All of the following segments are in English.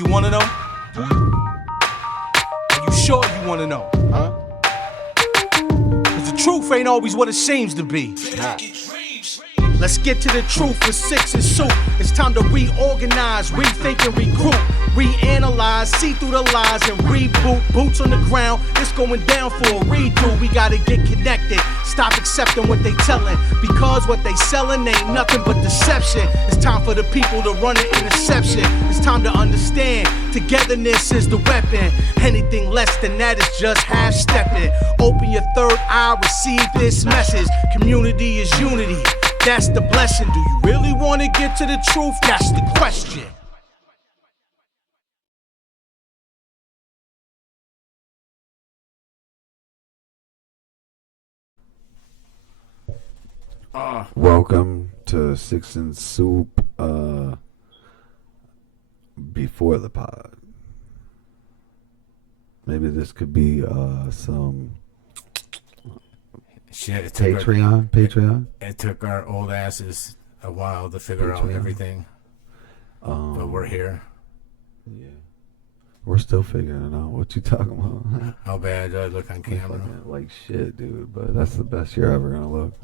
you wanna know? Are you sure you wanna know? Huh? Cause the truth ain't always what it seems to be. Let's get to the truth with Six and Soup. It's time to reorganize, rethink and regroup. Reanalyze, see through the lies and reboot. Boots on the ground, it's going down for a redo. We gotta get connected, stop accepting what they telling. Because what they selling ain't nothing but deception. It's time for the people to run an interception. It's time to understand, togetherness is the weapon. Anything less than that is just half-stepping. Open your third eye, receive this message. Community is unity, that's the blessing. Do you really wanna get to the truth? That's the question. Welcome to Six and Soup before the pod. Maybe this could be some shit, Patreon. It took our old asses a while to figure out everything. But we're here. Yeah. We're still figuring it out. What you talking about? How bad do I look on camera? Like shit, dude. But that's the best you're ever gonna look.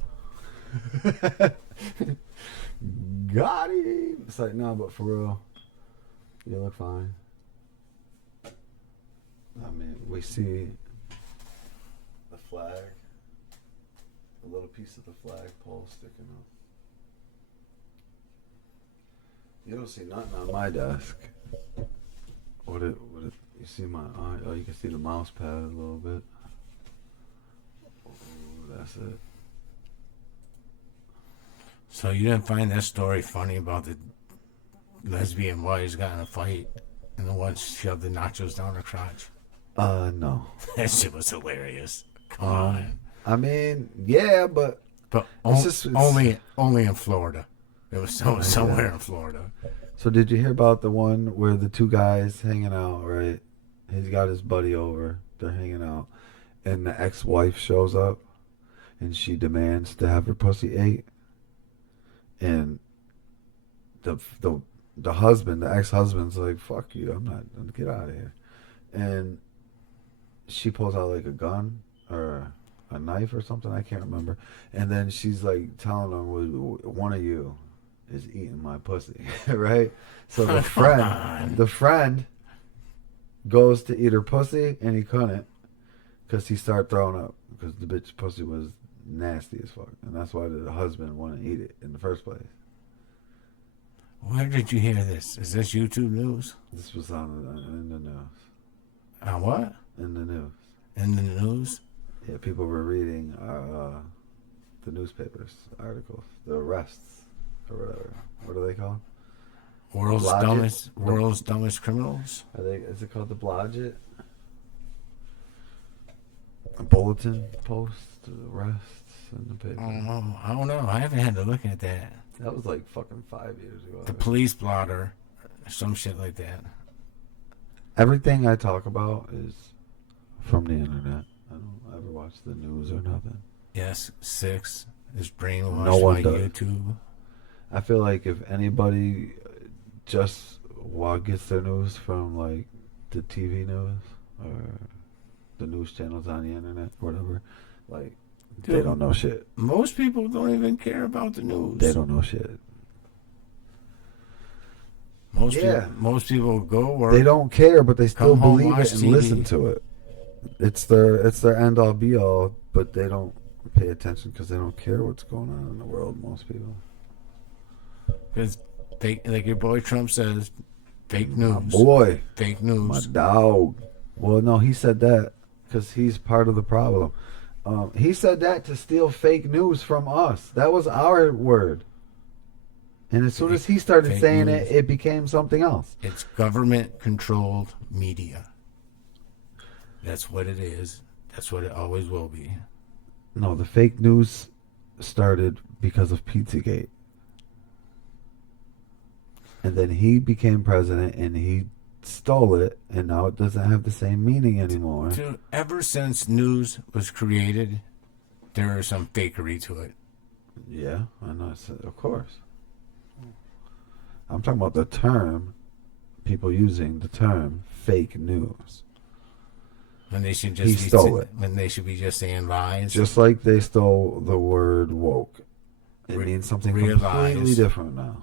Got him. It's like, no, but for real, you look fine. I mean, we see the flag, a little piece of the flagpole sticking up. You don't see nothing on my desk. You see my eye? Oh, you can see the mouse pad a little bit. Oh, that's it. So you didn't find that story funny about the lesbian wives got in a fight and the one shoved the nachos down her crotch? No. That shit was hilarious. Come on. I mean, yeah, but it's only in Florida. It was somewhere in Florida. So did you hear about the one where the two guys hanging out, right? He's got his buddy over. They're hanging out. And the ex-wife shows up and she demands to have her pussy ate. And the husband, the ex-husband's like, fuck you, I'm not, get out of here. And she pulls out like a gun or a knife or something, I can't remember. And then she's like telling him, one of you is eating my pussy, right? So the friend goes to eat her pussy and he couldn't because he started throwing up because the bitch pussy was nasty as fuck, and that's why the husband wanted to eat it in the first place. Where did you hear this? Is this YouTube news? This was in the news. On what? In the news. In the news? Yeah, people were reading the newspapers articles, the arrests or whatever. What are they called? World's dumbest criminals. Is it called the Blodgett? A bulletin post, arrests in the paper. I don't know. I haven't had to look at that. That was like fucking 5 years ago. The police blotter, some shit like that. Everything I talk about is from the internet. I don't ever watch the news or nothing. Yes, Six is brainwashed by YouTube. I feel like if anybody just gets their news from like the TV news or the news channels on the internet or whatever, like, dude, they don't know shit. Most people don't even care about the news. They don't know shit. Most people go work. They don't care, but they still believe it and TV. Listen to it. It's their end all be all, but they don't pay attention because they don't care what's going on in the world. Most people. Because like your boy Trump says, fake news. My boy. Fake news. My dog. Well, no, he said that because he's part of the problem. He said that to steal fake news from us. That was our word. And as soon as he started saying it, it became something else. It's government-controlled media. That's what it is. That's what it always will be. No, the fake news started because of Pizzagate. And then he became president and he stole it, and now it doesn't have the same meaning anymore. Dude, ever since news was created, there is some fakery to it. Yeah, I know. Of course. I'm talking about the term people using the term fake news. When they should just He stole it. When they should be just saying lies. Just like they stole the word woke. It means something completely different now.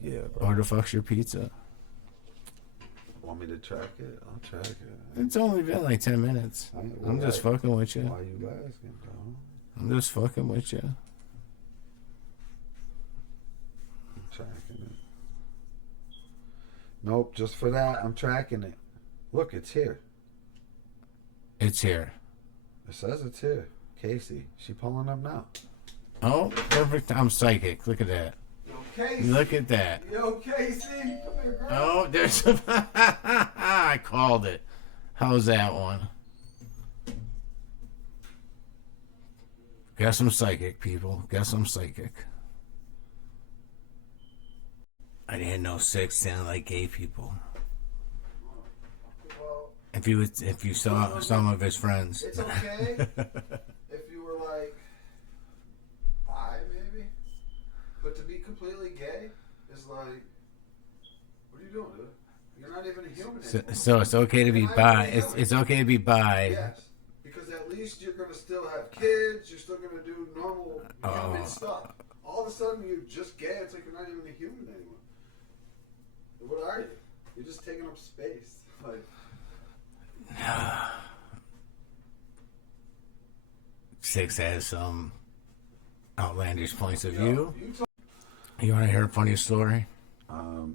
Yeah, bro. Where the fuck's your pizza? Want me to track it? I'll track it. It's only been like 10 minutes. I'm just fucking with you. Why you asking, bro? I'm just fucking with you. I'm tracking it. Nope, just for that, I'm tracking it. Look, it's here. It's here. It says it's here. Casey, she pulling up now. Oh, perfect. I'm psychic. Look at that. Yo, Casey. Look at that. Yo, Casey. Come here, girl. Oh, there's a... I called it. How's that one? Guess I'm psychic, people. Guess I'm psychic. I didn't know 6 sounded like gay people. Well, If you saw some of his friends. it's okay if you were like bi, maybe. But to be completely gay is like, what are you doing, dude? You're not even a human anymore. So it's okay to be bi. It's okay to be bi. Yes, because at least you're gonna still have kids. You're still gonna do normal human stuff. All of a sudden, you're just gay. It's like you're not even a human anymore. What are you? You're just taking up space. Like, 6 has some outlandish points of view. you You want to hear a funny story?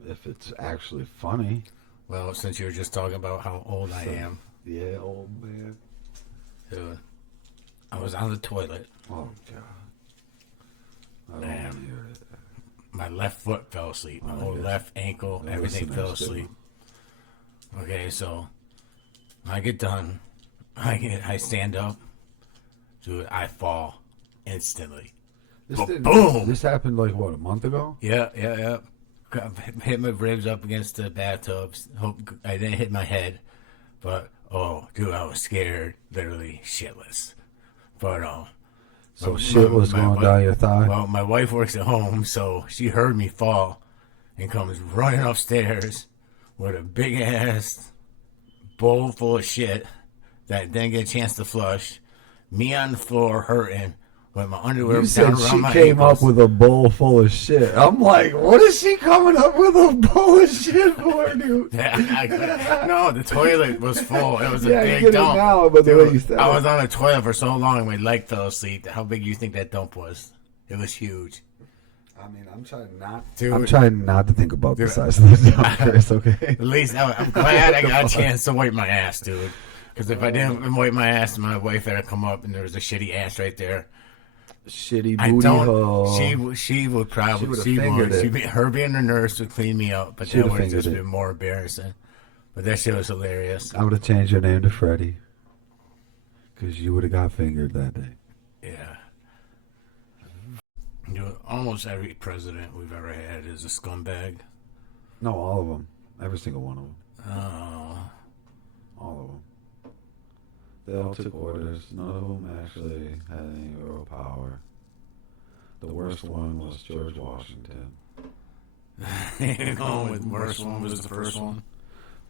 if it's actually funny. Well, since you were just talking about how old I am, Yeah, old man. dude, I was on the toilet. Oh God. I don't Damn. want to hear it. My left foot fell asleep. My whole yes. left ankle, Yeah, everything listen, fell that's good. asleep. Okay, so I get done. I stand up. Dude, I fall instantly. Boom! This happened like what, a month ago? Yeah. Hit my ribs up against the bathtub. Hope I didn't hit my head, but oh, dude, I was scared, literally shitless. But So shit was going down your thigh. well, my wife works at home, so she heard me fall and comes running upstairs with a big ass bowl full of shit that didn't get a chance to flush. Me on the floor hurting with my underwear You down said around she my came ankles. up with a bowl full of shit. I'm like, what is she coming up with a bowl of shit for, dude? No, the toilet was full. It was a Yeah, you big get it dump. now, but the way Dude, you said I it. was on the toilet for so long, my leg fell asleep. How big do you think that dump was? It was huge. I mean, I'm trying not. Dude, I'm trying not to think about the size of the dump, Chris. Okay. At least I'm glad I got a chance to wipe my ass, dude. Because if I didn't wipe my ass, my wife had to come up and there was a shitty ass right there. Shitty I booty don't. hole. She would probably. would've She fingered would. it. Her being a nurse would clean me up, but She'd that have would have just fingered it. been more embarrassing. But that shit was hilarious. I would have changed your name to Freddie. Because you would have got fingered that day. Yeah. Dude, almost every president we've ever had is a scumbag. No, all of them. Every single one of them. Oh. All of them. They all took orders. None of them actually had any real power. The worst one was George Washington. Going with worst one was the first one.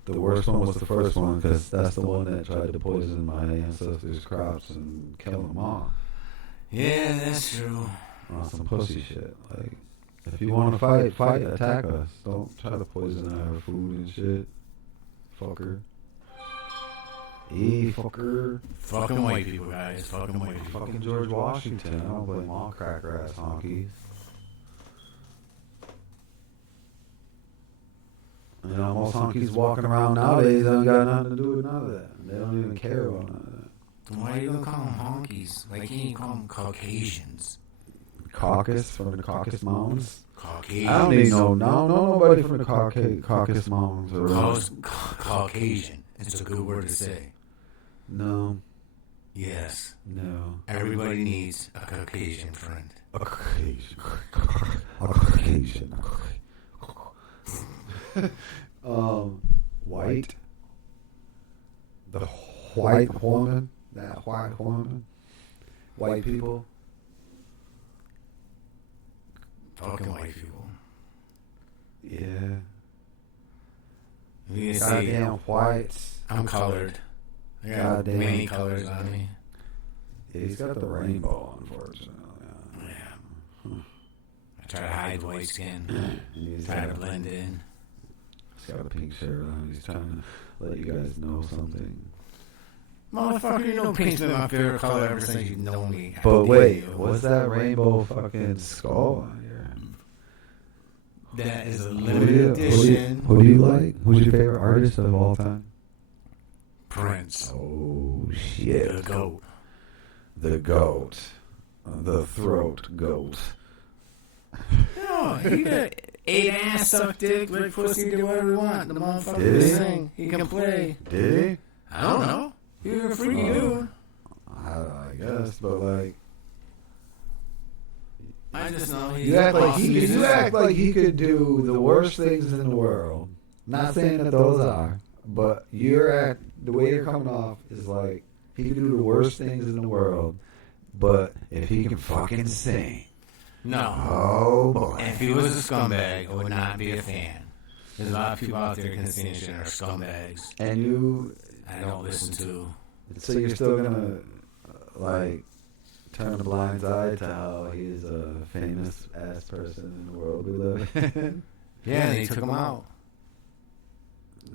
The worst one was the first one because that's the one that tried to poison my ancestors' crops and kill them all. Yeah, that's true. On some pussy shit. Like, if you want to fight, attack us. Don't try to poison our food and shit. Fucker. Fucker. Fucking white people, guys. Fucking white people. Fucking George Washington. I don't blame all cracker ass honkies. You know, most honkies walking around nowadays don't got nothing to do with none of that. They don't even care about none of that. Why are you gonna call them honkies? Why can't you call them Caucasians? Caucasus from the Caucasus Mountains. Caucasians. I don't need nobody from the Caucasus Mountains. Caucasian. It's a good word to say. No, Yes. no. Everybody needs a Caucasian friend. A Caucasian. A Caucasian. White. The white woman. That white woman. White people. Fucking white people. Yeah. You can see Goddamn whites. I'm colored. I got Goddamn. many colors on me. Yeah, he's got the rainbow, unfortunately. Yeah. I try to hide white skin. He's Try to blend in. got a pink shirt on. He's trying to let you guys know something. Motherfucker, you know pink's been my favorite color ever since you've known me. But wait, what's that rainbow fucking skull on here? That is a limited edition. Who do you like? Who's your favorite artist of all time? Prince. Oh, shit. The GOAT. The goat. The throat goat. No, he got ate ass, suck dick, lick pussy, do whatever he want. The motherfucker Did can he? sing. He can play. Did he? I don't know. You're a freaky dude. I guess, but like, I just know he's you act like awesome musician. you act like he could do the worst things in the world. Not saying that those are, but the way you're coming off is like he could do the worst things in the world, but if he can fucking sing, No. oh boy. And if he was a scumbag, I would not be a fan. There's a lot of people out there can sing shit are scumbags. And you, I don't listen to. so you're still gonna like turn a blind eye to how he's a famous ass person in the world we live in. Yeah, they took him out.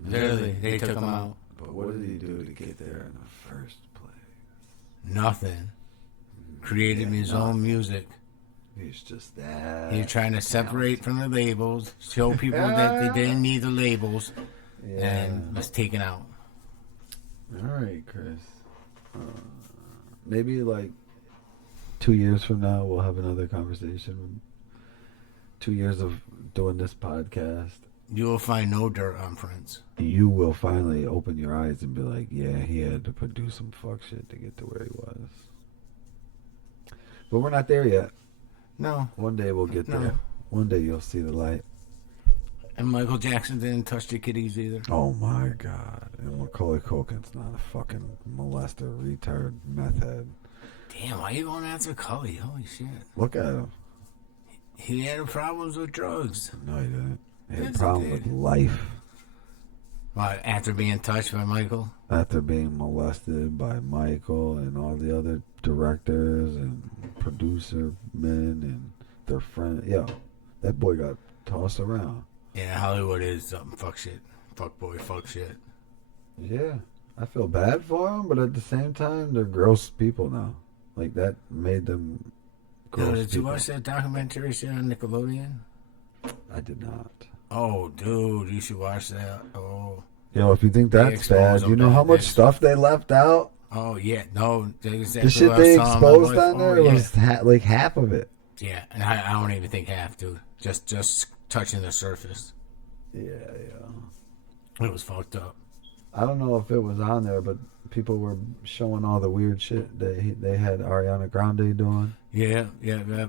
Literally, they took him out. But what did he do to get there in the first place? Nothing. Created his own music. He's just that. He's trying to separate from the labels, show people that they didn't need the labels, and was taken out. All right, Chris. Maybe like 2 years from now, we'll have another conversation. 2 years of doing this podcast. You will find no dirt on Prince. You will finally open your eyes and be like, yeah, he had to produce some fuck shit to get to where he was. But we're not there yet. No. One day we'll get No. there. One day you'll see the light. And Michael Jackson didn't touch the kitties either. Oh my God. And Macaulay Culkin's not a fucking molester, retard, meth head. Damn, why are you going after Cully? Holy shit. Look at him. He had problems with drugs. No, he didn't. He had a Yes, he problem did. with life. What, after being touched by Michael? After being molested by Michael and all the other directors and producer men and their friends. Yo, that boy got tossed around. Yeah, Hollywood is something fuck shit. Fuck boy, fuck shit. Yeah, I feel bad for them, but at the same time, they're gross people now. Like, that made them gross Did you people. watch that documentary shit on Nickelodeon? I did not. Oh, dude, you should watch that. Oh, Yo, if you think that's expose bad, them you know bad, how much bitch. stuff they left out? oh yeah, no, The shit they exposed on there was like half of it. Yeah, and I don't even think half, dude. Just touching the surface. Yeah. It was fucked up. I don't know if it was on there, but people were showing all the weird shit they had Ariana Grande doing. Yeah,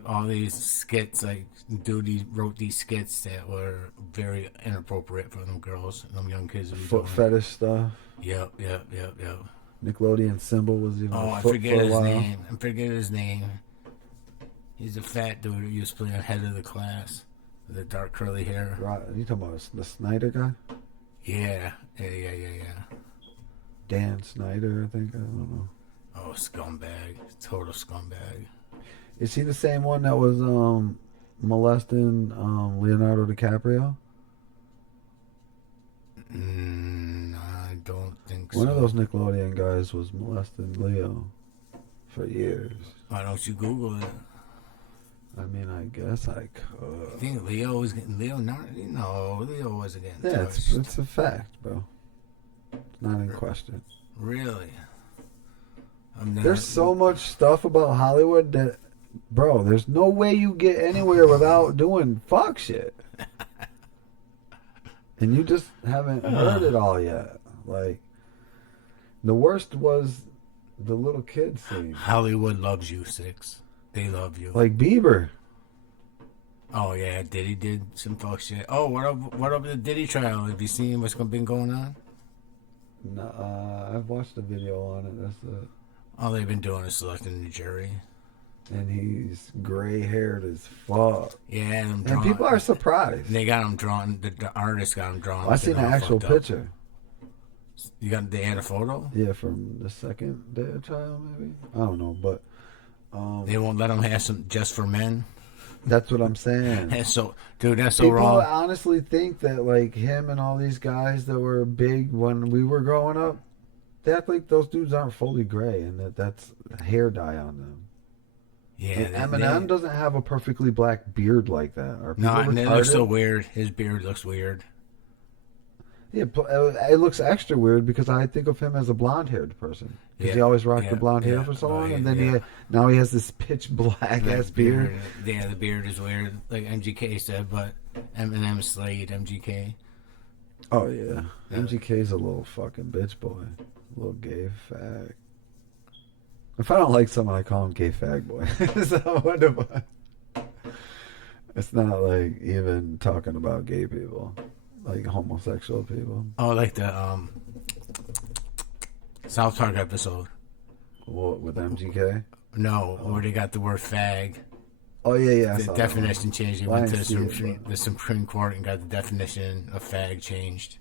all these skits, like, dude, he wrote these skits that were very inappropriate for them girls, them young kids. to be Foot doing. fetish stuff. Yep. Nickelodeon symbol was even Oh, a I foot forget for a his while. name. I forget his name. He's a fat dude who used to play head of the class with the dark curly hair. Right, you talking about the Snyder guy? Yeah. Dan Snyder, I think. I don't know. Oh, scumbag. Total scumbag. Is he the same one that was molesting Leonardo DiCaprio? I don't think so. One of those Nickelodeon guys was molesting Leo for years. Why don't you Google it? I mean, I guess I You could. think Leo was getting Leonardo? No, Leo wasn't getting Yeah, touched. it's a fact, bro. It's not in question. Really? I'm not, There's so much stuff about Hollywood that, bro, there's no way you get anywhere without doing fuck shit. And you just haven't heard it all yet. Like, the worst was the little kid scene. Hollywood loves you, Six. They love you. Like Bieber. Oh yeah, Diddy did some fuck shit. Oh, what up with the Diddy trial? Have you seen what's been going on? No, I've watched a video on it. That's it. All they've been doing is selecting the jury. and he's gray haired as fuck. Yeah, And people are surprised. They got him drawn. The artist got him drawn. I seen an actual picture. They had a photo? Yeah, from the second day of trial, maybe. I don't know, but they won't let him have some just for men. That's what I'm saying. That's so, dude, that's so People wrong. honestly think that like him and all these guys that were big when we were growing up, they act like those dudes aren't fully gray and that's hair dye on them. Yeah, Eminem doesn't have a perfectly black beard like that. No, and it looks so weird. His beard looks weird. Yeah, it looks extra weird because I think of him as a blonde-haired person. Because he always rocked the blonde hair for so long, and then now he has this pitch black ass beard. Yeah, the beard is weird, like MGK said, but Eminem slayed MGK. Oh yeah, MGK's a little fucking bitch boy, a little gay fag. If I don't like someone, I call him gay fag boy. So it's not like even talking about gay people. Like homosexual people. Oh, like the South Park episode. What, with MGK? No, where they got the word fag. Oh yeah. The definition changed. They went to the Supreme Court and got the definition of fag changed.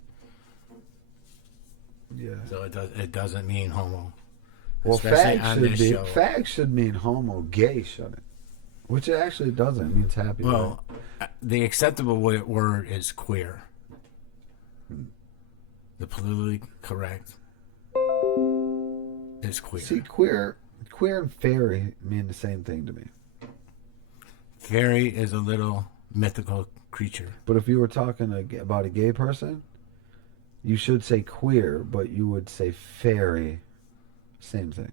Yeah. So it doesn't mean homo. Well, fag should mean homo. Gay shouldn't. Which it actually doesn't. It means happy. Well, the acceptable word is queer. The politically correct is queer. See, queer and fairy mean the same thing to me. Fairy is a little mythical creature. But if you were talking about a gay person, you should say queer, but you would say fairy. Same thing.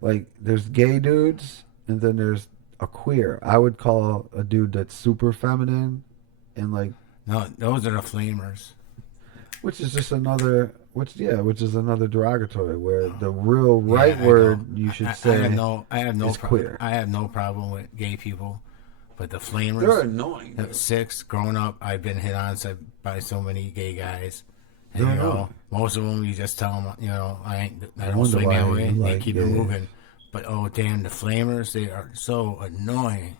Like, there's gay dudes, and then there's a queer. I would call a dude that's super feminine and like... No, those are the flamers. Which is just another, which is another derogatory. Where the real word you should say, I have no queer. I have no problem with gay people, but the flamers, they're annoying. At 6, growing up, I've been hit on by so many gay guys, and most of them you just tell them, I don't swing that way. They keep it moving. But oh damn, the flamers, they are so annoying,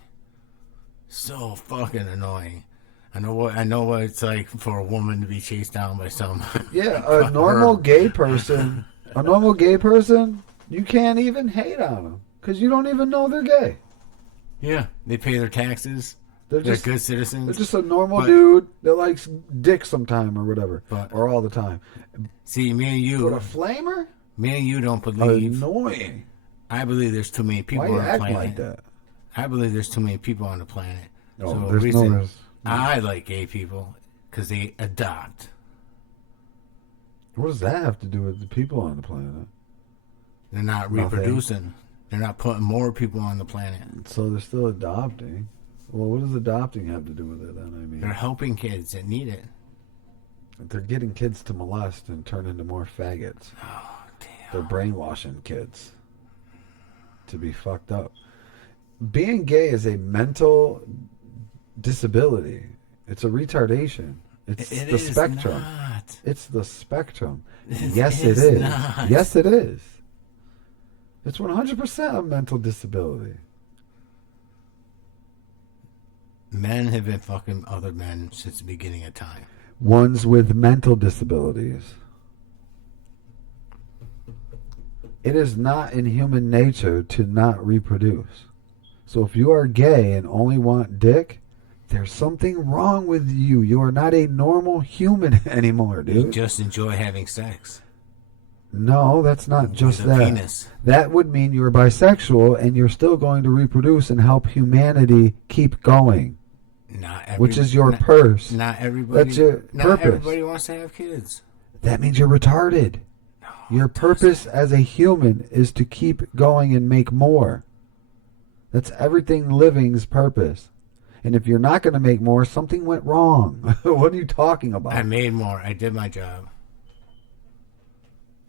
so fucking annoying. I know what it's like for a woman to be chased down by some. Yeah, a normal gay person, you can't even hate on them because you don't even know they're gay. Yeah, they pay their taxes. They're good citizens. They're just a normal dude that likes dick sometime or whatever, or all the time. See, me and you. But a flamer? Me and you don't believe. Annoying. I believe there's too many people on the planet. Why you acting like that? I believe there's too many people on the planet. Oh, so there's no. I like gay people because they adopt. What does that have to do with the people on the planet? They're not reproducing. They're not putting more people on the planet. So they're still adopting. Well, what does adopting have to do with it then? I mean, they're helping kids that need it. They're getting kids to molest and turn into more faggots. Oh, damn. They're brainwashing kids to be fucked up. Being gay is a mental disability. It's a retardation. It's the spectrum. Not. It's the spectrum. Yes, it is. Not. Yes, it is. It's 100% a mental disability. Men have been fucking other men since the beginning of time. Ones with mental disabilities. It is not in human nature to not reproduce. So if you are gay and only want dick, there's something wrong with you. You are not a normal human anymore, dude. You just enjoy having sex. No, that's not just that. Penis. That would mean you're bisexual and you're still going to reproduce and help humanity keep going. Which is your purse. Not everybody. That's your purpose. Not everybody wants to have kids. That means you're retarded. No, your purpose as a human is to keep going and make more. That's everything living's purpose. And if you're not going to make more, something went wrong. What are you talking about? I made more. I did my job.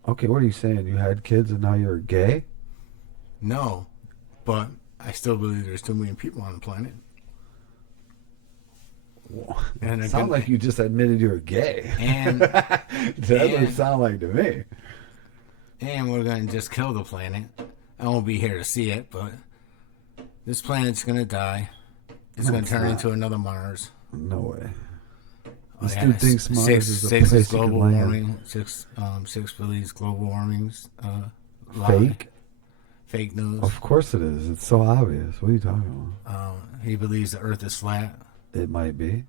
Okay, what are you saying? You had kids and now you're gay? No, but I still believe there's too many people on the planet. And it sounds like you just admitted you were gay. And that's what it sounds like to me. And we're going to just kill the planet. I won't be here to see it, but this planet's gonna die. It's gonna turn into another Mars. No way. Oh, This dude thinks Mars is a six place is you can global land. warming. Six believes global warming's Fake? Fake news. Of course it is. It's so obvious. What are you talking about? He believes the Earth is flat. It might be.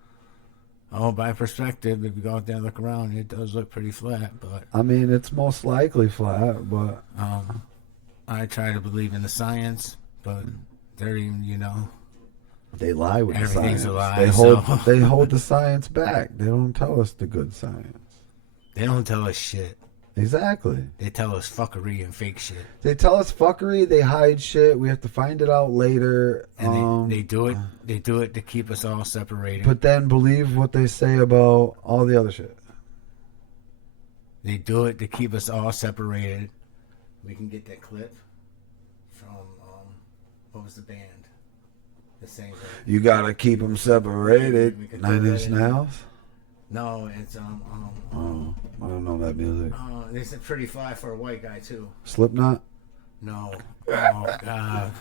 Oh, by perspective, if you go out there and look around, it does look pretty flat. But I mean, it's most likely flat, but I try to believe in the science, but they're even, they lie with the Everything's science. a lie, They hold so- they hold the science back. They don't tell us the good science. they don't tell us shit. Exactly. They tell us fuckery and fake shit. They tell us fuckery. They hide shit. We have to find it out later. And they do it. They do it to keep us all separated. But then believe what they say about all the other shit. They do it to keep us all separated. We can get that clip from what was the band? The same. You gotta keep them separated. We can 9 throw Inch that in. Nails. No, it's Oh, I don't know that music. It's pretty fly for a white guy too. Slipknot. No. Oh God.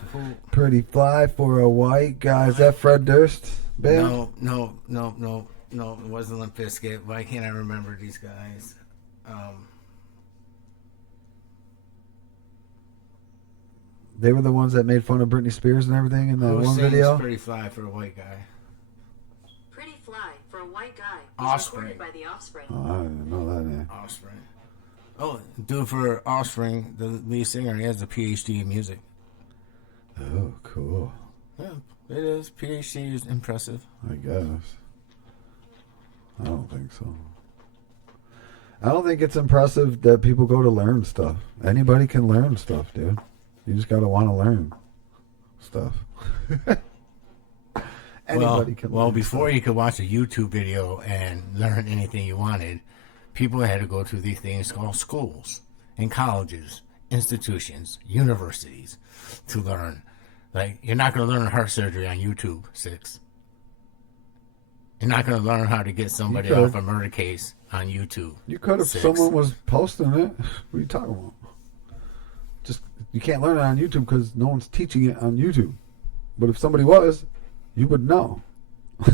Pretty fly for a white guy. Is that Fred Durst band? No. It wasn't Limp Bizkit. Why can't I remember these guys? They were the ones that made fun of Britney Spears and everything in that Who one sings video. Pretty fly for a white guy? Pretty fly for a white guy. Offspring. Recorded by the Offspring. Oh, I didn't know that name. Offspring. Oh, dude, for Offspring, the lead singer, he has a PhD in music. Oh, cool. Yeah, it is. PhD is impressive. I guess. I don't think so. I don't think it's impressive that people go to learn stuff. Anybody can learn stuff, dude. You just gotta want to learn stuff. Anybody can. Well, learn before stuff. you could watch a YouTube video and learn anything you wanted, people had to go to these things called schools and colleges, institutions, universities to learn. Like, you're not going to learn heart surgery on YouTube, 6. You're not going to learn how to get somebody You could. off a murder case on YouTube. You could if 6. someone was posting it. What are you talking about? Just you can't learn it on YouTube because no one's teaching it on YouTube. But if somebody was, you would know.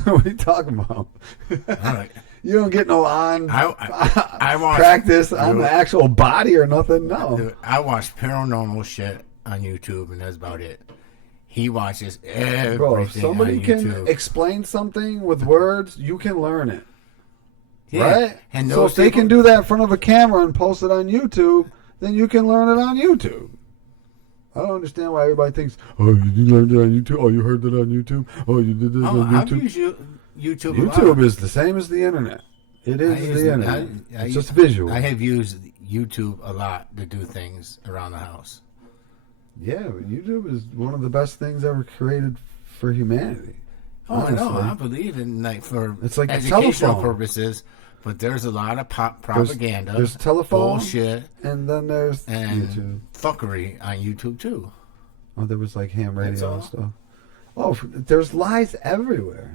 What are you talking about? All right. You don't get no on I watch practice on the actual body or nothing. No. Dude, I watch paranormal shit on YouTube, and that's about it. He watches everything Bro, if somebody on can YouTube. explain something with words, you can learn it. Yeah. Right? And So those if they people- can do that in front of a camera and post it on YouTube, then you can learn it on YouTube. I don't understand why everybody thinks, oh, you learned it on YouTube? Oh, you heard it on YouTube? Oh, you did this on I've YouTube? used YouTube a YouTube lot. is the same as the internet. It I is use- the internet. I It's use- just visual. I have used YouTube a lot to do things around the house. Yeah, but YouTube is one of the best things ever created for humanity. Oh, I know. honestly. I believe in, like, for It's like the educational telephone. purposes, but there's a lot of propaganda. There's telephone, bullshit, and then there's and YouTube. fuckery on YouTube, too. Oh, there was like ham That's radio all. and stuff. Oh, there's lies everywhere.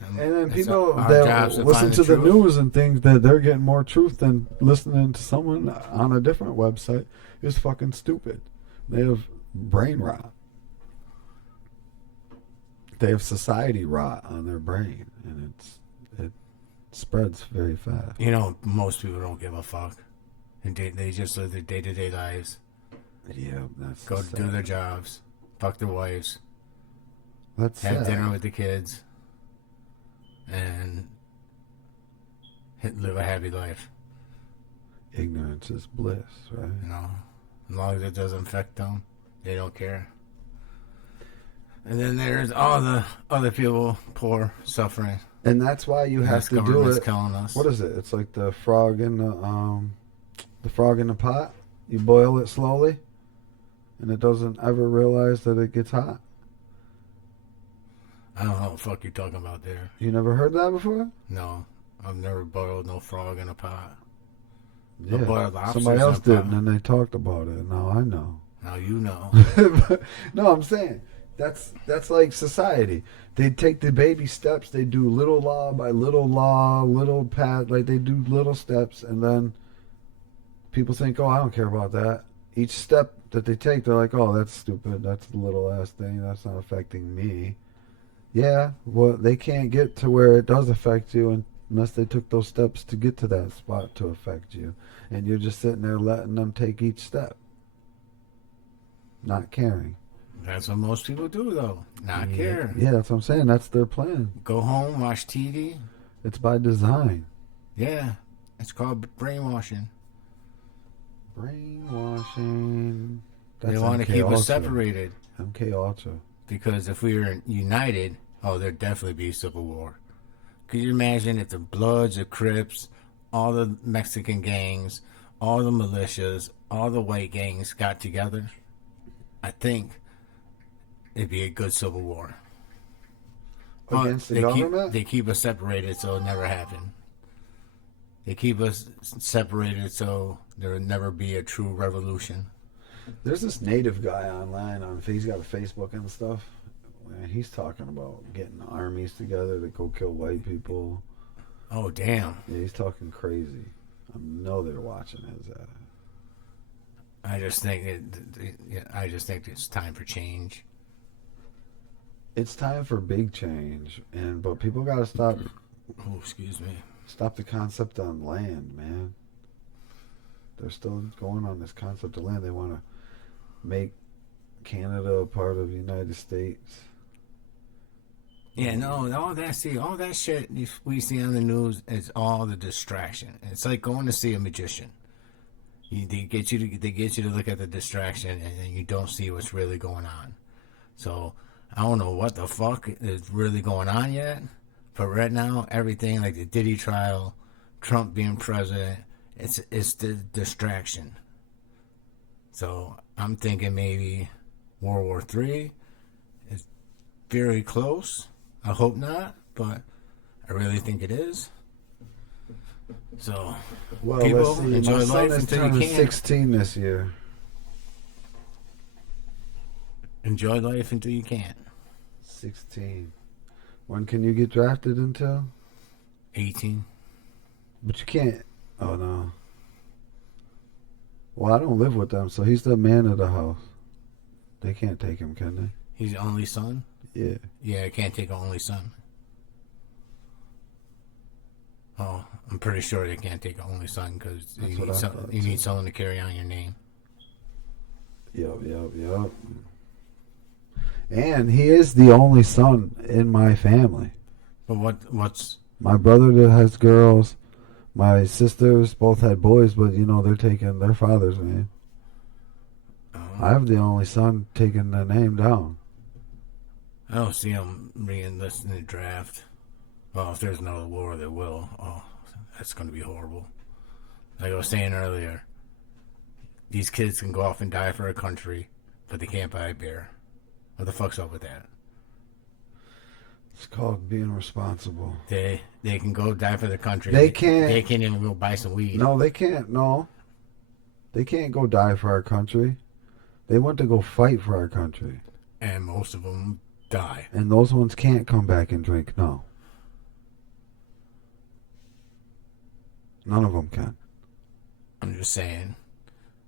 And then It's people our that jobs to listen find to the truth. news and think that they're getting more truth than listening to someone on a different website is fucking stupid. They have brain rot. They have society rot on their brain, and it spreads very fast. You know, most people don't give a fuck. And they just live their day-to-day lives. Yeah, that's Go sad. do their jobs. Fuck their wives. That's Have sad. dinner with the kids. And live a happy life. Ignorance is bliss, right? You know, as long as it doesn't affect them, they don't care. And then there's all the other people, poor, suffering. And that's why you have This to do government's it. killing us. What is it? It's like the frog in the frog in the pot. You boil it slowly, and it doesn't ever realize that it gets hot. I don't know what the fuck you're talking about there. You never heard that before? No, I've never boiled no frog in a pot. Yeah. boiled lobsters Somebody else in a did, pot. and then they talked about it. Now I know. Now you know. No, I'm saying that's like society. They take the baby steps. They do little law by little law, little path. Like they do little steps, and then people think, "Oh, I don't care about that." each step that they take, they're like, oh, that's stupid. That's the little ass thing. That's not affecting me. Yeah, well, they can't get to where it does affect you unless they took those steps to get to that spot to affect you. And you're just sitting there letting them take each step, not caring. That's what most people do, though. Not care. Yeah, that's what I'm saying. That's their plan. Go home, watch TV. It's by design. Yeah, it's called brainwashing. Brainwashing. They want to keep us separated. MK Ultra. Because if we were united, there'd definitely be a civil war. Could you imagine if the Bloods, the Crips, all the Mexican gangs, all the militias, all the white gangs got together? I think it'd be a good civil war. Against the government? They keep us separated so it'll never happen. They keep us separated so there will never be a true revolution. There's this native guy online he's got a Facebook and stuff. And he's talking about getting armies together to go kill white people. Oh, damn. Yeah, he's talking crazy. I know they're watching his ass. I just think it's time for change. It's time for big change, but people got to stop. Oh, excuse me. Stop the concept on land, man. They're still going on this concept of land. They want to make Canada a part of the United States. Yeah, no, all that shit we see on the news is all the distraction. It's like going to see a magician. They get you to look at the distraction, and then you don't see what's really going on. So I don't know what the fuck is really going on yet, but right now everything like the Diddy trial, Trump being president, it's the distraction. So I'm thinking maybe World War III is very close. I hope not, but I really think it is. So, well, people, let's see. enjoy My son life is until you turning can. 16 this year. Enjoy life until you can. 16. When can you get drafted until? 18. But you can't. Oh, no. Well, I don't live with them, so he's the man of the house. They can't take him, can they? He's the only son? Yeah. Yeah, I can't take an only son. Oh, I'm pretty sure they can't take an only son because you need someone to carry on your name. Yup. And he is the only son in my family. But what's... My brother that has girls. My sisters both had boys, but, they're taking their father's name. I have the only son taking the name down. I don't see him re-enlisting the draft. Well, if there's another war, there will. Oh, that's going to be horrible. Like I was saying earlier, these kids can go off and die for a country, but they can't buy a beer. What the fuck's up with that? It's called being responsible. They can go die for their country. They can't. They can't even go buy some weed. No, they can't. No. They can't go die for our country. They went to go fight for our country. And most of them die. And those ones can't come back and drink. No. None of them can. I'm just saying,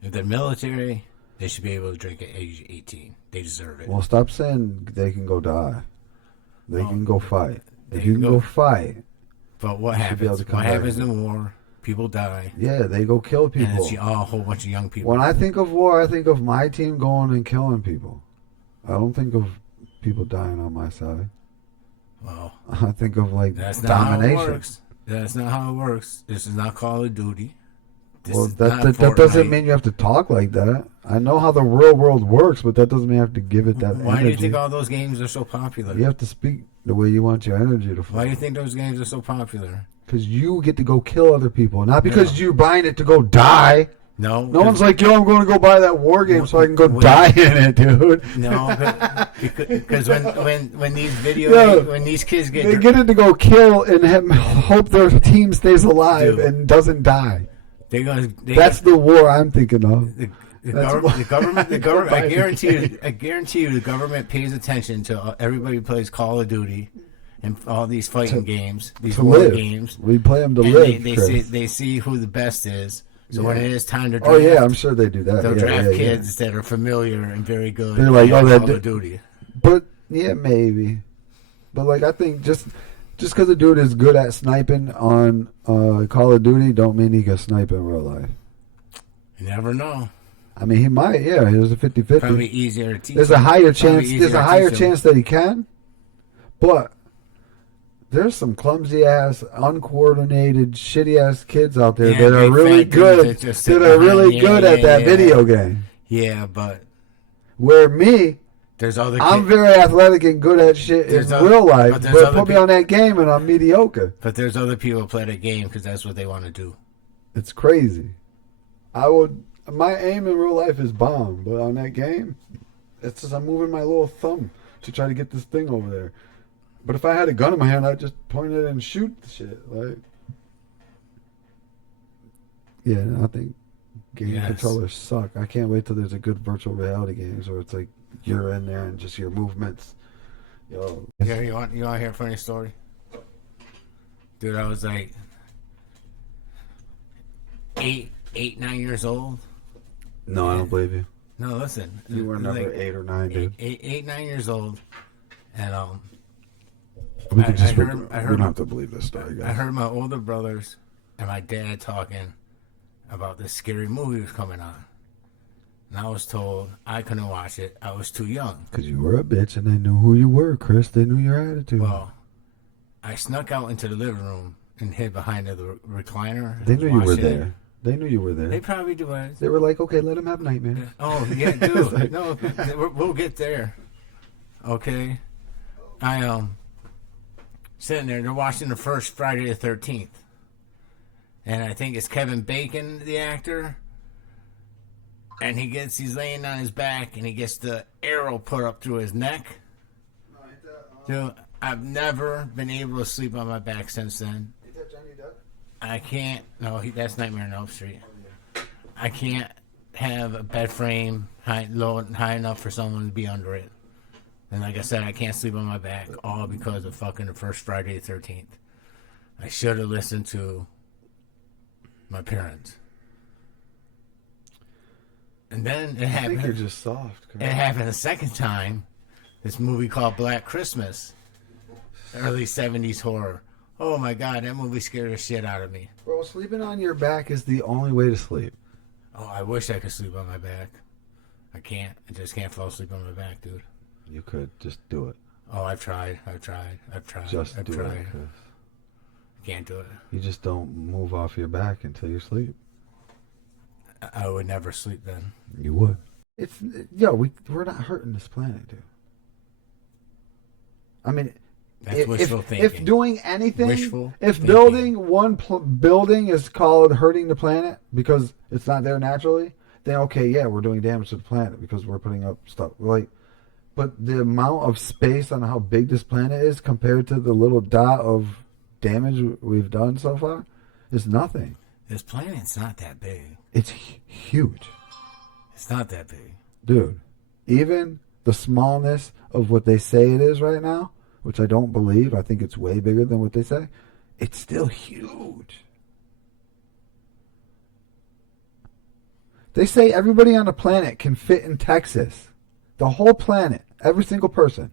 if they're military, they should be able to drink at age 18. They deserve it. Well, stop saying they can go die. They can go fight. They If you can can go fight. But what you should be able happens? to come What back. happens in war? People die. Yeah, they go kill And people. it's a whole bunch of young people. When I think of war, I think of my team going and killing people. I don't think of people dying on my side. Well, I think of that's not how it domination. works. That's not how it works. This is not Call of Duty. This Well, is that not doesn't Fortnite. mean you have to talk like that. I know how the real world works, but that doesn't mean you have to give it that Why energy. do you think all those games are so popular? You have to speak the way you want your energy to flow. Why do you think those games are so popular? Because you get to go kill other people, not because you're buying it to go die. No. No one's like, yo, I'm going to go buy that war game so I can go When- die in it, dude. No, because when these Yeah. when these kids They get it to go kill and hope their team stays alive Dude. and doesn't die. they That's the war I'm thinking of. the That's government. The government. Buy I the guarantee you, the government pays attention to everybody who plays Call of Duty and all these fighting games, these To war live. games. We play them to And live, they Chris. see who the best is, So when it is time to draft, Oh yeah, I'm sure they do that. they'll Yeah, draft yeah, kids that are familiar and very good. They're like, at oh, that Call of Duty. But yeah, maybe. But like, I think just because a dude is good at sniping on Call of Duty, don't mean he can snipe in real life. You never know. I mean, he might. Yeah, there's a 50-50. Probably easier to teach. There's a higher chance. Easier There's a to higher teach him. chance that he can. But there's some clumsy ass, uncoordinated, shitty ass kids out there Yeah, that are big really fat dudes good. that just That sit are behind- really yeah, good yeah, at that yeah. video game. Yeah, but Where me, there's other. I'm very athletic and good at shit in There's other- real life, but there's but other put me pe- on that game and I'm mediocre. But there's other people who play the game because that's what they want to do. It's crazy. My aim in real life is bomb, but on that game, it's just I'm moving my little thumb to try to get this thing over there. But if I had a gun in my hand, I'd just point it and shoot the shit. Like, yeah, I think game controllers suck. I can't wait till there's a good virtual reality games where it's like you're in there and just your movements. Yo, Yeah, you want to hear a funny story? Dude, I was like 9 years old. no, I don't believe you. No, listen. You were never like 8 or 9, dude. 9 years old, and We I can just heard- we I heard- don't have to believe this story, I guys. heard my older brothers and my dad talking about this scary movie was coming on. And I was told I couldn't watch it. I was too young. Because you were a bitch and they knew who you were, Chris. They knew your attitude. Well, I snuck out into the living room and hid behind the recliner. They I was knew you were watching it. there. They knew you were there. They probably do it. They were like, okay, let him have nightmares. Oh, yeah, dude. like- No, we'll get there. Okay. I sitting there, they're watching the first Friday the 13th. And I think it's Kevin Bacon, the actor. And he's laying on his back and he gets the arrow put up through his neck. Dude, I've never been able to sleep on my back since then. I can't. No, that's Nightmare on Elm Street. I can't have a bed frame high enough for someone to be under it. And like I said, I can't sleep on my back, all because of fucking the first Friday the 13th. I should have listened to my parents. And then it I happened. think you're just soft. It happened a second time. This movie called Black Christmas. Early 70s horror. Oh my god, that movie scared the shit out of me. Bro, sleeping on your back is the only way to sleep. Oh, I wish I could sleep on my back. I can't. I just can't fall asleep on my back, dude. You could just do it. Oh, I've tried. Just I've do tried. it. 'Cause I can't do it. you just don't move off your back until you sleep. I would never sleep then. You would. We're not hurting this planet, dude. I mean, That's wishful if thinking. doing anything, Wishful if thinking. building one building is called hurting the planet because it's not there naturally, then okay, yeah, we're doing damage to the planet because we're putting up stuff. Like, but the amount of space on how big this planet is compared to the little dot of damage we've done so far is nothing. This planet's not that big. It's huge. It's not that big. Dude, even the smallness of what they say it is right now, which I don't believe, I think it's way bigger than what they say, it's still huge. They say everybody on the planet can fit in Texas. The whole planet, every single person.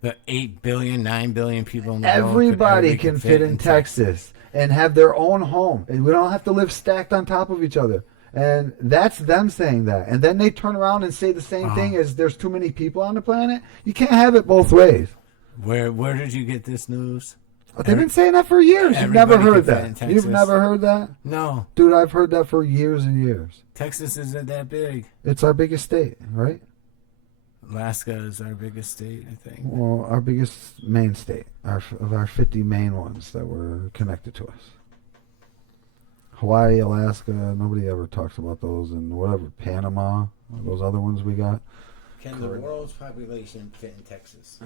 The 8 billion, 9 billion people in the world. Everybody can fit in Texas and have their own home. And we don't have to live stacked on top of each other. And that's them saying that. And then they turn around and say the same thing as there's too many people on the planet. You can't have it both ways. Where did you get this news? They've been saying that for years. You've Everybody never heard can fit in that. You've Texas. never heard that? No. Dude, I've heard that for years and years. Texas isn't that big. It's our biggest state, right? Alaska is our biggest state, I think. Well, our biggest main state, of our 50 main ones that were connected to us. Hawaii, Alaska, nobody ever talks about those, and whatever, Panama, those other ones we got. Can the world's population fit in Texas?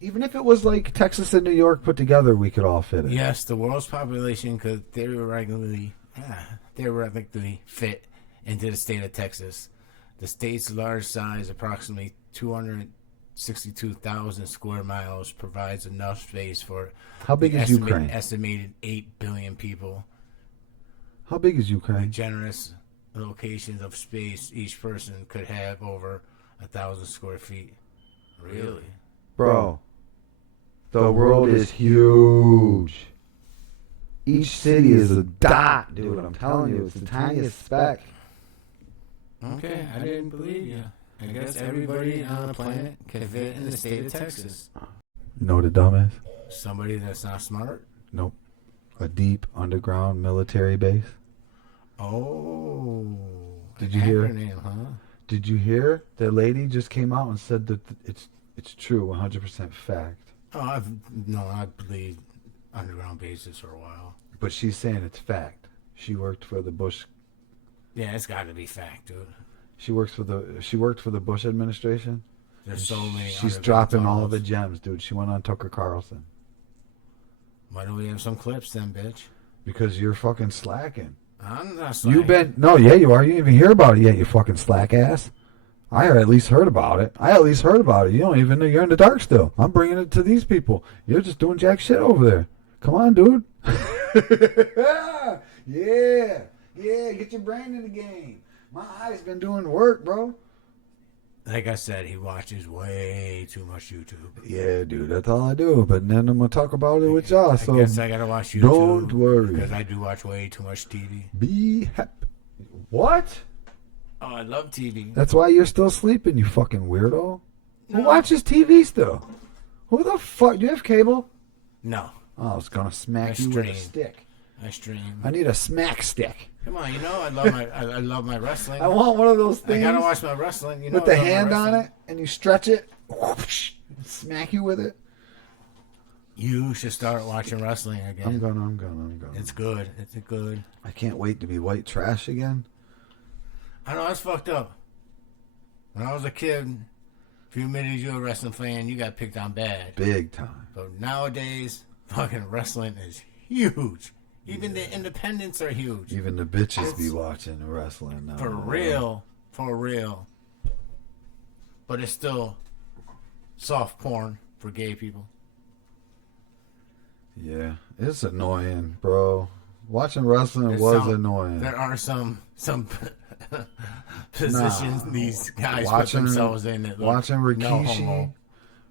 Even if it was like Texas and New York put together, we could all fit in. Yes, the world's population could theoretically fit into the state of Texas. The state's large size, approximately 262,000 square miles, provides enough space for How big is Ukraine? Estimated 8 billion people. How big is The Ukraine? generous locations of space each person could have over 1,000 square feet. Really? Bro, the world is huge. Each city is a dot, dude. I'm telling you, it's the tiniest speck. Okay, I didn't believe you. I guess everybody on the planet can fit in the state of Texas. You know what a dumb is? Somebody that's not smart? Nope. A deep underground military base. Oh. Did you hear? Acronym, huh? Did you hear? The lady just came out and said that it's true, 100% fact. Oh, I believed underground bases for a while. But she's saying it's fact. She worked for the Bush. Yeah, it's got to be fact, dude. She worked for the Bush administration. There's so many. She's underground dropping all tunnels. the gems, dude. She went on Tucker Carlson Why don't we have some clips then, bitch? because you're fucking slacking. I'm not You you are. You didn't even hear about it yet. You fucking slack ass. I at least heard about it. You don't even know you're in the dark still. I'm bringing it to these people. You're just doing jack shit over there. Come on, dude. Yeah. Get your brain in the game. My eye's been doing work, bro. Like I said, he watches way too much YouTube. Yeah, dude, that's all I do. But then I'm gonna talk about it with y'all. So I guess I gotta watch YouTube. don't worry. Because I do watch way too much TV. Be happy. What? Oh, I love TV. That's why you're still sleeping, you fucking weirdo. Who No. watches TV still? Who the fuck? Do you have cable? No, Oh, I was gonna smack I you with a stream. stick. I stream. I need a smack stick. Come on, you know I love my I love my wrestling. I want one of those I things gotta watch my wrestling. You know, with the I love my hand on wrestling. it, and you stretch it, whoosh, smack you with it. You should start watching wrestling again. I'm gonna. It's good. It's good. I can't wait to be white trash again. I know that's fucked up. When I was a kid, if you admitted you were a wrestling fan, you got picked on bad. Big time. But nowadays, fucking wrestling is huge. Even the independents are huge. Even the bitches be It's- watching the wrestling now. For real. But it's still soft porn for gay people. Yeah, it's annoying, bro. Watching wrestling There's was some- annoying. There are some positions Nah. these guys Watching- put themselves in. That look Watching no homo.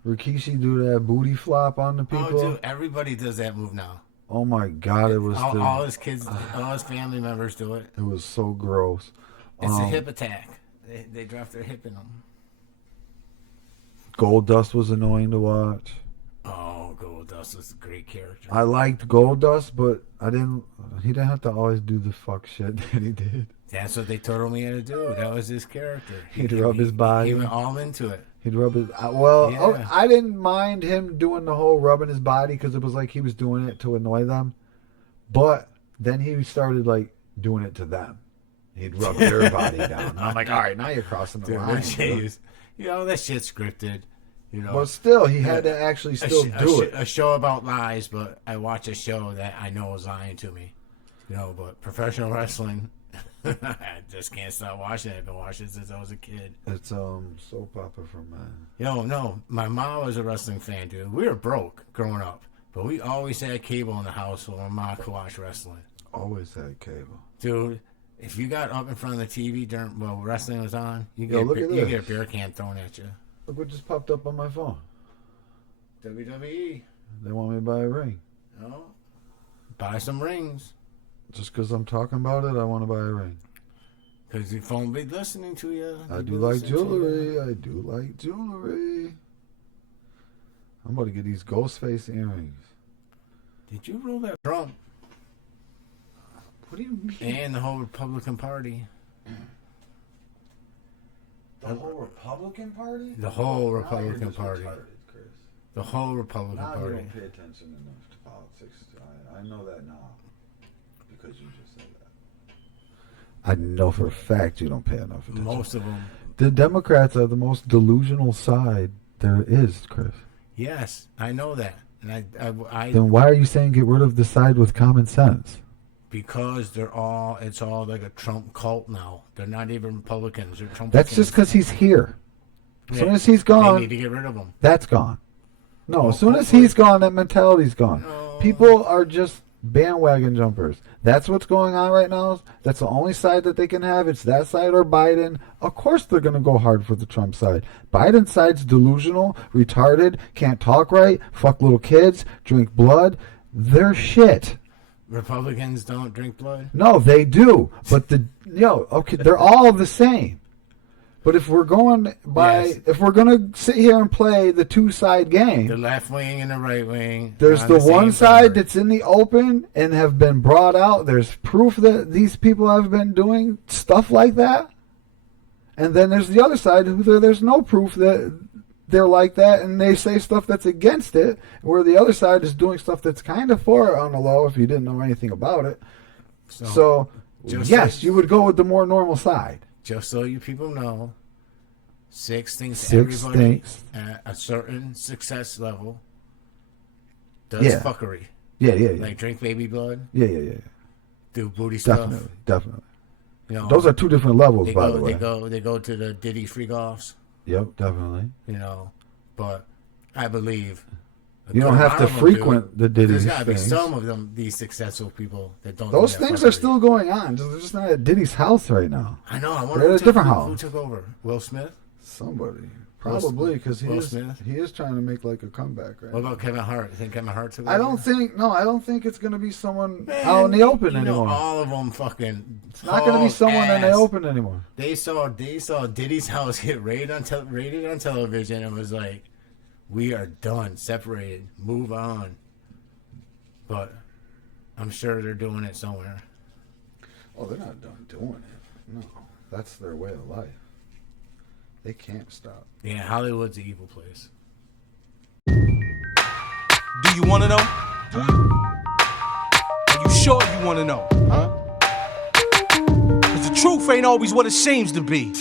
Rikishi do that booty flop on the people. Oh, dude, everybody does that move now. Oh my god, it was All his kids, all his family members do it. it was so gross. It's a hip attack. They drop their hip in them. Goldust was annoying to watch. Oh, Goldust is a great character. I liked Goldust, but he didn't have to always do the fuck shit that he did. That's what they told him he had to do. That was his character. He'd rub his body. He went all into it. He'd rub his Yeah. I didn't mind him doing the whole rubbing his body because it was like he was doing it to annoy them. But then he started like doing it to them. He'd rub their body down. And I'm like, all right, now you're crossing the Dude, line. that shit is, that shit's scripted. But still, he had to actually still do it. A show about lies, but I watch a show that I know is lying to me. But professional wrestling, I just can't stop watching it. I've been watching it since I was a kid. It's soap opera for men. No, my mom was a wrestling fan, dude. We were broke growing up, but we always had cable in the house so my mom could watch wrestling. Always had cable. Dude, if you got up in front of the TV while wrestling was on, you Yo, look at get a this. beer can thrown at you. Look what just popped up on my phone. WWE. They want me to buy a ring. No. Buy some rings. Just because I'm talking about it, I want to buy a ring. Because your phone be listening to you. I They do be like listening to you. jewelry. I do like jewelry. I'm about to get these ghost face earrings. Did you rule that Trump What do you mean? and the whole Republican Party? The whole Republican Party? The whole Now you're Republican just Party. retarded, Chris. The whole Republican Now you Party. don't pay attention enough to politics. I know that now. Because you just said that. I know for a fact you don't pay enough attention. Most of them. The Democrats are the most delusional side there is, Chris. Yes, I know that. And I Then why are you saying get rid of the side with common sense? because it's all like a Trump cult now. They're not even Republicans. They're Trump. That's just because he's here. As soon as he's They gone, need to get rid of him. that's gone. No, as soon as he's gone, that mentality's gone. No. People are just bandwagon jumpers. That's what's going on right now. That's the only side that they can have. It's that side or Biden. Of course they're going to go hard for the Trump side. Biden's side's delusional, retarded, can't talk right, fuck little kids, drink blood. They're shit. Republicans don't drink blood? No, they do. But okay, they're all the same. But if we're going if we're going to sit here and play the two-side game, the left wing and the right wing. there's the one side that's in the open and have been brought out. There's proof that these people have been doing stuff like that. And then there's the other side who there's no proof that they're like that, and they say stuff that's against it, where the other side is doing stuff that's kind of for it on the low if you didn't know anything about it. So yes, you would go with the more normal side. Just so you people know, Six thinks everybody at a certain success level does fuckery. Yeah. Like drink baby blood. Yeah. Do booty stuff. Definitely. You know, those are two different levels, by the way. They go to the Diddy freak offs. Yep, definitely. You know, but I believe you don't have to frequent the Diddy. There's got to be some of them, these successful people that don't. Those things are still going on. They're just not at Diddy's house right now. I know. I wonder they're at a different house. Who took over? Will Smith? Somebody. Probably, because he is trying to make like a comeback, right? What about Kevin Hart? You think Kevin Hart took over? I don't think it's going to be someone out in the open anymore. All of them fucking. It's not going to be someone in the open anymore. They saw Diddy's house get raided on television and was like, we are done, separated, move on. But I'm sure they're doing it somewhere. Oh, they're not done doing it. No, that's their way of life. They can't stop. Yeah, Hollywood's an evil place. Do you want to know? Are you sure you want to know? Huh? Because the truth ain't always what it seems to be.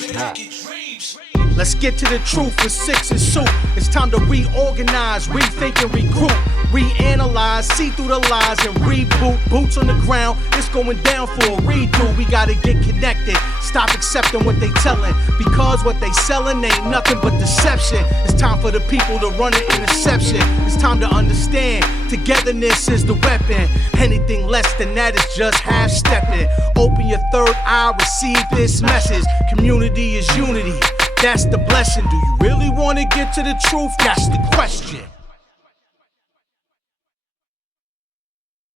Let's get to the truth for Six and Soup. It's time to reorganize, rethink and regroup, reanalyze, see through the lies and reboot. Boots on the ground, it's going down for a redo. We gotta get connected, stop accepting what they telling, because what they selling ain't nothing but deception. It's time for the people to run an interception. It's time to understand, togetherness is the weapon. Anything less than that is just half-stepping. Open your third eye, receive this message. Community is unity. That's the blessing. Do you really want to get to the truth? That's the question.